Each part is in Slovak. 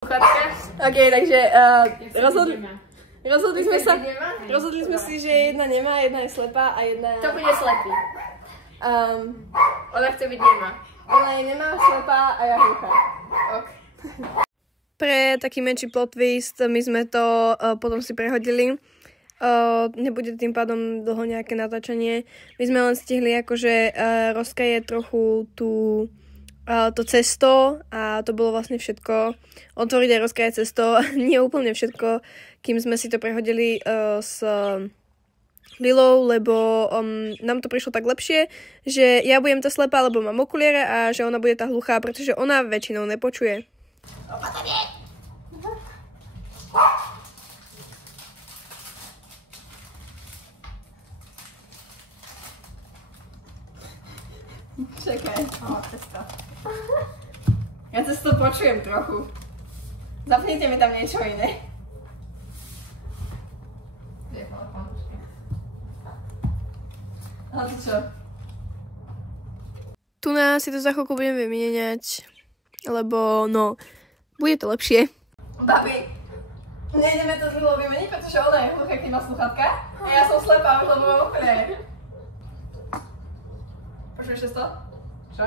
OK, takže rozhodli sme si, že jedna nemá, jedna je slepá a jedna... To bude slepý. Ona chce byť nemá. Ona je nemá, slepá a ja hluchá. Ok. Pre taký menší plot twist my sme to potom si prehodili. Nebude tým pádom dlho nejaké natáčanie. My sme len stihli akože rozkajeť trochu to cesto a to bolo vlastne všetko. Otvoriť aj rozkajať cesto, nie úplne všetko, kým sme si to prehodili s Lilou, lebo nám to prišlo tak lepšie, že ja budem tá slepá, lebo mám okuliare a že ona bude tá hluchá, pretože ona väčšinou nepočuje. Čakaj, cesto. Ja cesto počujem trochu. Zapnite mi tam niečo iné. A to čo? Tu si to za chvíľku budem vymieňať, lebo no, bude to lepšie. Babi, nejdeme to z Lilou vymeniť, pretože ona je hluchá, keď má sluchatka. A ja som slepá, už lebo mám okuliare. Počuješ to? Čo?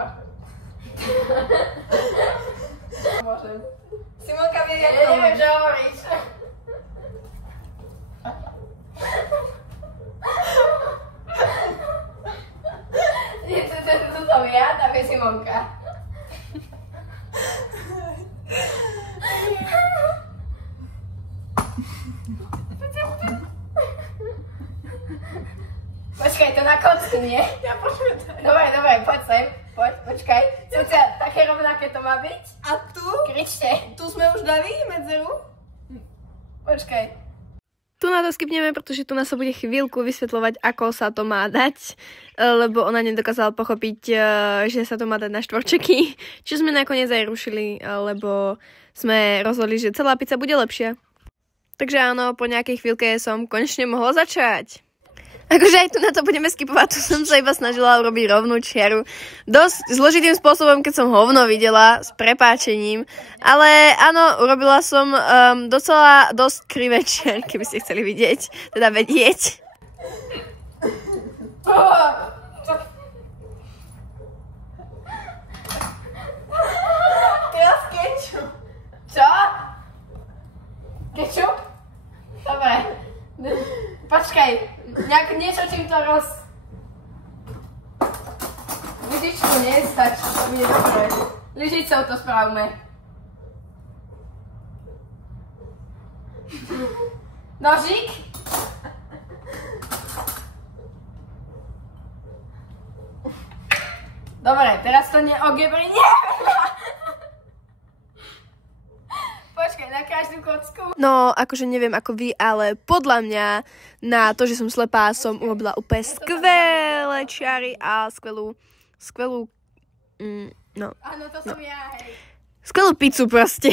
Môžem. Simonka vie, jak to... Ja neviem, čo hovoríš. Tu som ja, tam je Simonka. Počkaj, to na kocku, nie? Ja počujem to. Dobre, poď sem. Poď, počkaj. Také rovnaké to má byť. A tu? Kričte. Tu sme už dali medzeru. Počkaj. Tu na to skipneme, pretože tu nás sa bude chvíľku vysvetľovať, ako sa to má dať, lebo ona nedokázala pochopiť, že sa to má dať na štvorčeky, čo sme nakoniec aj rušili, lebo sme rozhodli, že celá pizza bude lepšia. Takže áno, po nejakej chvíľke som konečne mohla začať. Akože aj tu na to budeme skipovať, tu som sa iba snažila urobiť rovnú čiaru. Dosť zložitým spôsobom, keď som hovno videla, s prepáčením. Ale áno, urobila som docela dosť krivé čiary, keby ste chceli vidieť, teda vedieť. Teraz kečup. Čo? Kečup? Dobre. Počkaj. Niečo, čím to Lyžičku nestačí, to bude dobré. Lyžicou to spravme. Nožík? Dobre, teraz to neogebri. Počkaj, na každú kocku. No, akože neviem ako vy, ale podľa mňa na to, že som slepá, som urobila úplne skvelé čiary a skvelú, Áno, to som ja, hej. skvelú pizzu proste.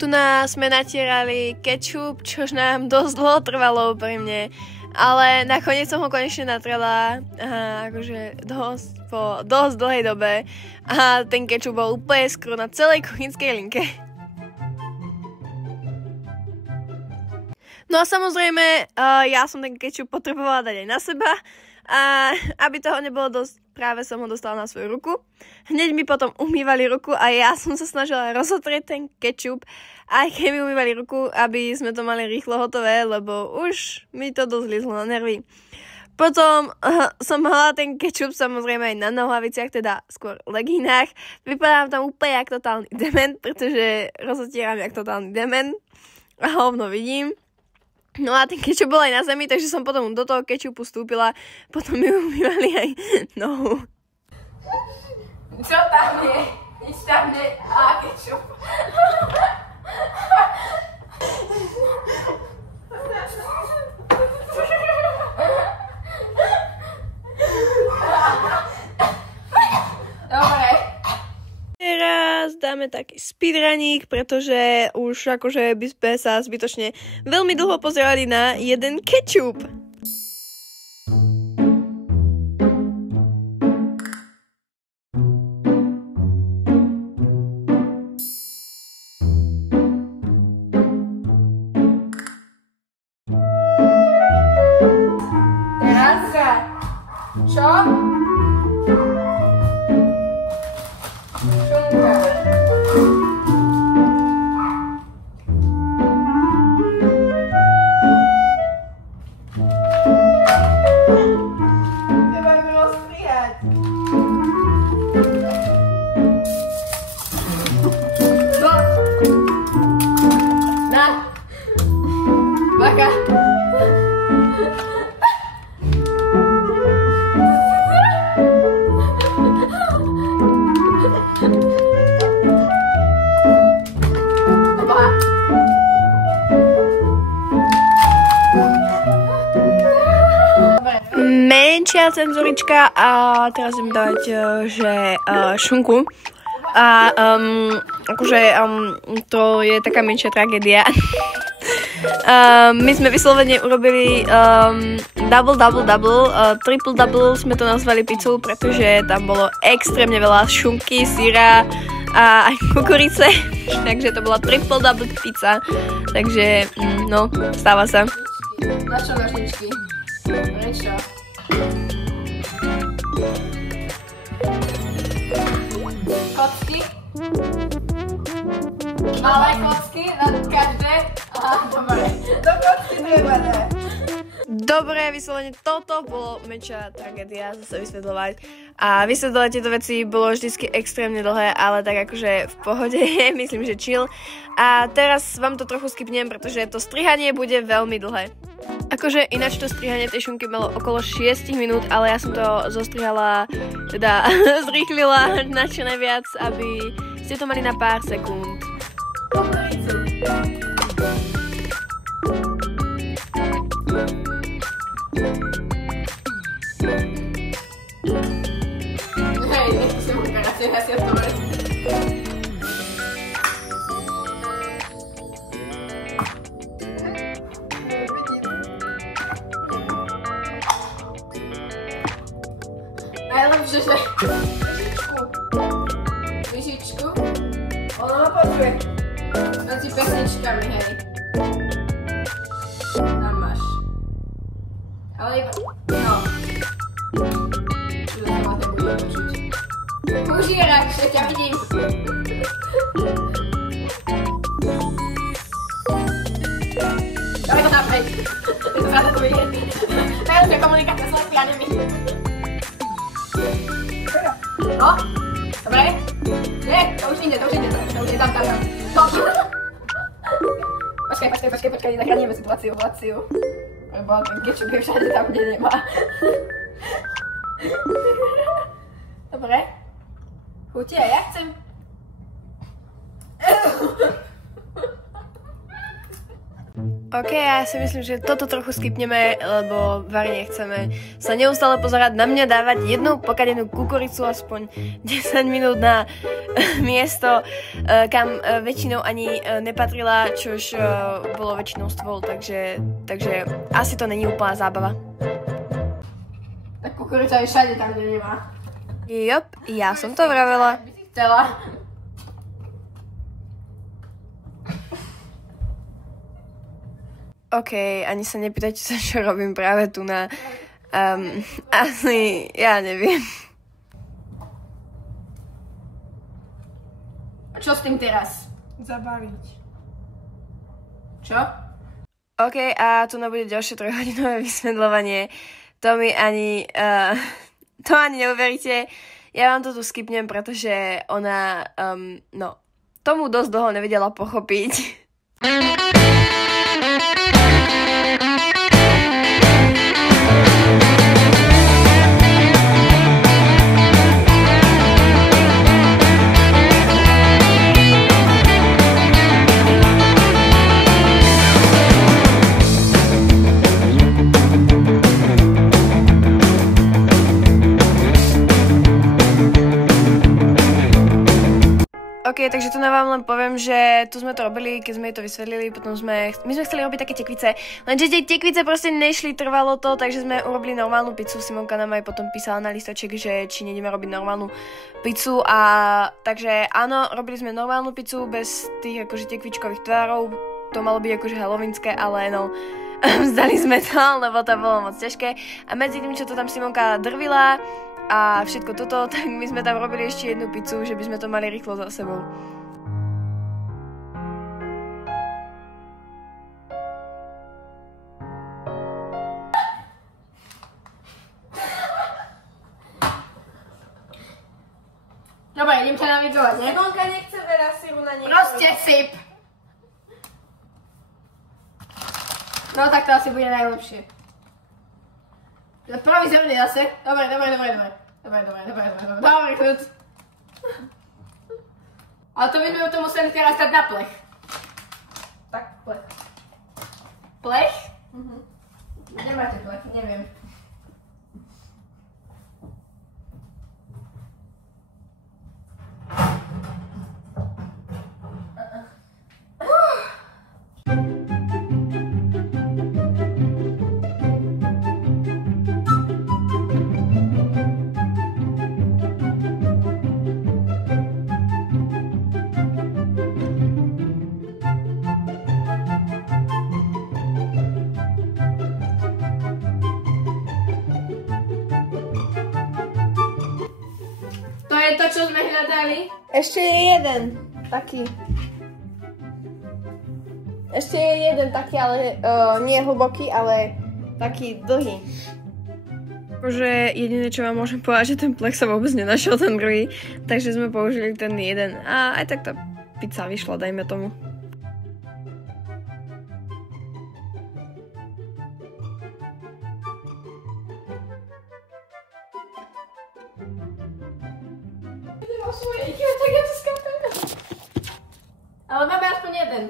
Tu sme natierali kečup, čož nám dosť dlho trvalo pri mne, ale nakoniec som ho konečne natrela, akože po dosť dlhej dobe a ten kečup bol úplne skoro na celej kuchynskej linke. No a samozrejme, ja som ten kečup potrebovala dať aj na seba a aby toho nebolo dosť, práve som ho dostala na svoju ruku. Hneď mi potom umývali ruku a ja som sa snažila rozotrieť ten kečup, aj keď mi umývali ruku, aby sme to mali rýchlo hotové, lebo už mi to dosť liezlo na nervy. Potom som mala ten kečup samozrejme aj na nohaviciach, teda skôr legínach. Vypadám tam úplne jak totálny dement, pretože rozotieram jak totálny dement a hovno vidím. No a ten kečup bol aj na zemi, takže som potom do toho kečupu vstúpila, potom mi umývali aj nohu. Čo tam je? Nič tam nie. A kečup. Dobre. Teraz dáme taký speedruník, pretože už akože by sme sa zbytočne veľmi dlho pozerali na jeden kečup. Čo? Šunka. Baka. Menšia cenzurička a teraz idem dať, že šunku. A akože to je taká menšia tragédia. My sme vyslovene urobili double, triple double sme to nazvali pizzu, pretože tam bolo extrémne veľa šunky, syra a aj kukurice, takže to bola triple double pizza, takže no, stáva sa. Na čo nožničky? Prečo? Kocky? Malé kocky na každé? Aha, dobre. Do kocky nebené. Dobre, vyslovene toto bolo menšia tragédia zase vysvetľovať. A vysvetľovať tieto veci bolo vždycky extrémne dlhé, ale tak akože v pohode, myslím, že chill. A teraz vám to trochu skipnem, pretože to strihanie bude veľmi dlhé. Akože ináč to strihanie tej šunky malo okolo 6 minút, ale ja som to zostrihala, teda zrýchlila na čo najviac, aby ste to mali na pár sekúnd. Hej, nechcem operáciu, ja si o tom vrstím. Najlepšie, že... Lyžičku. Ono ma počuje. Medzi pesničkami, hej. Tam máš. Ale iba... No. Čo to sa vlastne bude počuť? Užírač, že ťa vidím. Dávaj to napreď. Je to zrada to vidie. Najlepšia komunikácia s lesbianami. No? Dobre? Nie, to už ide, tam. No. Počkaj, zachránime situáciu. Lebo ten kečup je všade tam, kde nemá. Dobre? Chutí a ja chcem. OK, ja si myslím, že toto trochu skipneme, lebo vári nechceme sa neustále pozerať na mňa dávať jednu pokadenú kukuricu aspoň 10 minút na miesto, kam väčšinou ani nepatrila, čož bolo väčšinou stôl, takže asi to není úplná zábava. Tak kukurica je všade tam, kde nemá. Jop, ja som to vravela. By si chcela. OK, ani sa nepýtajte sa, čo robím práve tu na... asi, ja neviem. Čo s tým teraz? Zabaviť. Čo? OK, a tu bude ďalšie 3-hodinové vysvetľovanie. To mi ani... to ani neuveríte. Ja vám to tu skipnem, pretože ona... no, tomu dosť dlho nevedela pochopiť. OK, takže tu vám len poviem, že tu sme to robili, keď sme jej to vysvetlili, potom my sme chceli robiť také tekvice, lenže tie tekvice proste nešli, trvalo to, takže sme urobili normálnu pizzu. Simonka nám aj potom písala na listoček, že či nejdeme robiť normálnu pizzu a takže áno, robili sme normálnu pizzu bez tých akože tekvičkových tvárov, to malo byť akože halloweenské, ale no vzdali sme to, lebo to bolo moc ťažké. A medzi tým, čo to tam Simonka drvila a všetko toto, tak my sme tam robili ešte jednu pizzu, že by sme to mali rýchlo za sebou. Dobre, idem ťa navigovať, ne? Simonka nechce veľa syru na nej. Proste syp! No tak to asi bude najlepšie. Pravý zrný zase. Dobre. Dobre, kľud. Ale to by sme to museli teraz dať na plech. Tak, plech. Plech? Nemáte plech, neviem. To je to, čo sme hľadali. Ešte je jeden taký. Ešte je jeden taký, ale nie hlboký, ale taký dlhý. Akože jediné, čo vám môžem povedať, že ten plech sa vôbec nenašiel, ten druhý. Takže sme použili ten jeden. A aj tak tá pizza vyšla, dajme tomu. Tak ja to skápem. Ale máme aspoň jeden.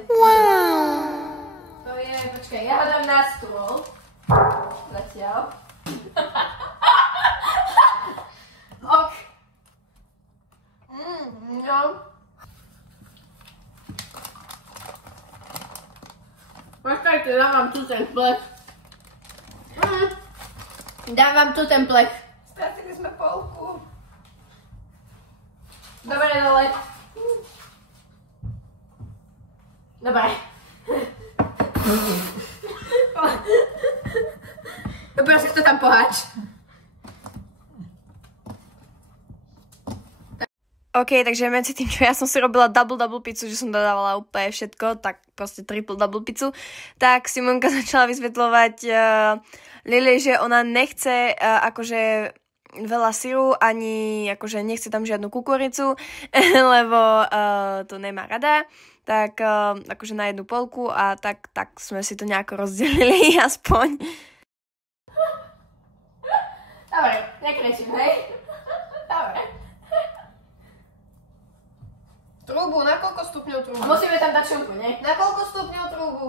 To je, počkaj, ja ho dám na stôl. Zatiaľ. Ok. No. Počkajte, dávam tu ten plech. Dávam tu ten plech. Stratili sme polku. Dobre, dole. Dobre. Dobre, si to tam poháč. OK, takže medzi tým, čo ja som si robila double pizzu, že som dodávala úplne všetko, tak proste triple double pizzu, tak Simonka začala vysvetľovať Lili, že ona nechce akože veľa syru, ani akože nechce tam žiadnu kukuricu, lebo to nemá rada, tak akože na jednu polku a tak sme si to nejako rozdelili aspoň. Dobre, nekrečím, hej? Dobre. Trúbu, na koľko stupňov trúbu? Musíme tam dať šunku, nie? Na koľko stupňov trúbu?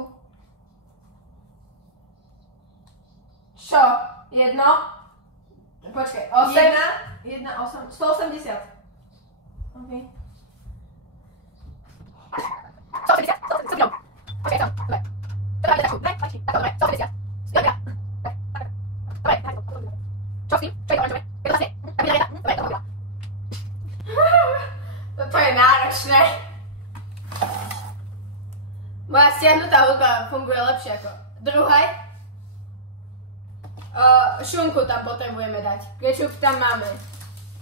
Čo? Jedno? Počkaj, 8? 1, 8, 180. OK. 180. Počkaj, to. Dobre. Dobre, dačku. Dobre, 180. Dobre. Dobre. Čo s tým? Čo je to oranžové? Je to zase? Tak mi dá. Dobre, to pochopila. To je náročné. Moja stiahnutá ruka funguje lepšie ako druhaj. Šunku tam potrebujeme dať. Kečup tam máme.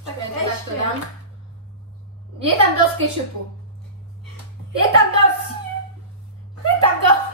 Tak ja to dám. Je tam dosť kečupu. Je tam dosť. Je tam dosť.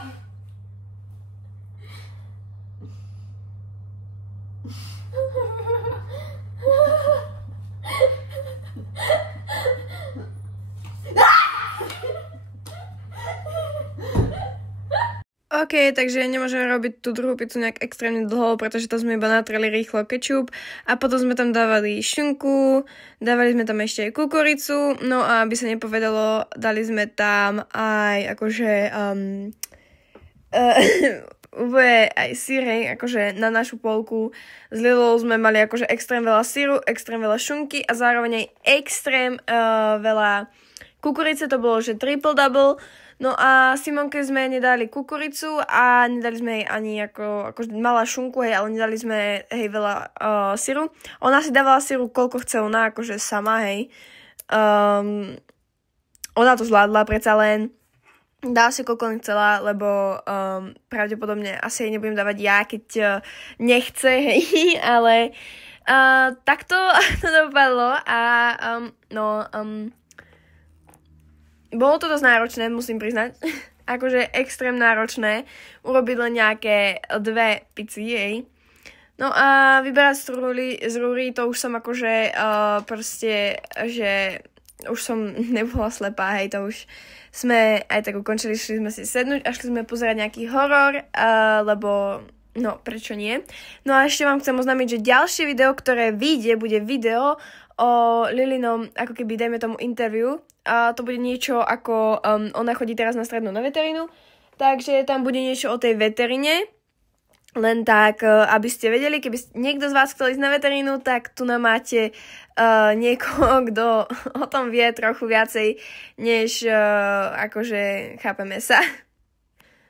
OK, takže nemôžeme robiť tú druhú pizzu nejak extrémne dlho, pretože to sme iba natreli rýchlo kečup a potom sme tam dávali šunku, dávali sme tam ešte aj kukuricu, no a aby sa nepovedalo, dali sme tam aj akože aj sír, akože na našu polku s Lilou sme mali akože extrém veľa síru, extrém veľa šunky a zároveň aj extrém veľa kukurice, to bolo že triple double. No a Simonke sme nedali kukuricu a nedali sme jej ani akože mala šunku, hej, ale nedali sme hej veľa syru. Ona si dávala syru koľko chce ona, akože sama, hej. Ona to zvládla predsa len. dala si koľko chcela, lebo pravdepodobne asi jej nebudem dávať ja, keď nechce, hej, ale takto to dopadlo a bolo to dosť náročné, musím priznať. Akože extrém náročné urobiť len nejaké 2 pici, hej. No a vyberať z rúry, to už som akože proste, že už som nebola slepá, hej, to už sme aj tak ukončili, šli sme si sednúť a šli sme pozerať nejaký horor, lebo, no, prečo nie. No a ešte vám chcem oznámiť, že ďalšie video, ktoré vyjde, bude video o Lilinom, ako keby, dajme tomu, interview. A to bude niečo ako, ona chodí teraz na strednú na veterínu, takže tam bude niečo o tej veterine. Len tak, aby ste vedeli, keby niekto z vás chcel ísť na veterínu, tak tu nám máte niekoho, kto o tom vie trochu viacej, než akože chápeme sa.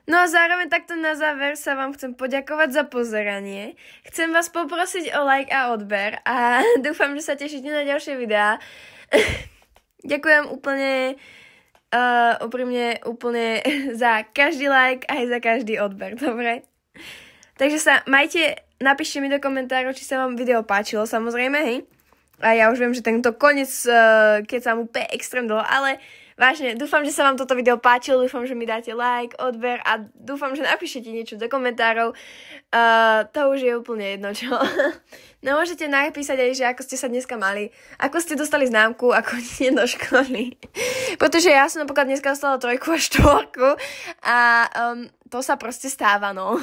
No a zároveň takto na záver sa vám chcem poďakovať za pozeranie. Chcem vás poprosiť o like a odber a dúfam, že sa tešíte na ďalšie videá. Ďakujem úprimne úplne za každý like aj za každý odber, dobre? Takže sa majte, napíšte mi do komentárov, či sa vám video páčilo, samozrejme, hej. A ja už viem, že tento koniec, keď sa mu extrém dlho, ale vážne, dúfam, že sa vám toto video páčilo, dúfam, že mi dáte like, odber a dúfam, že napíšete niečo do komentárov. To už je úplne jedno, čo. No môžete napísať aj, že ako ste sa dneska mali, ako ste dostali známku, ako nie do školy. Pretože ja som napríklad dneska dostala 3 a 4 a to sa proste stáva, no.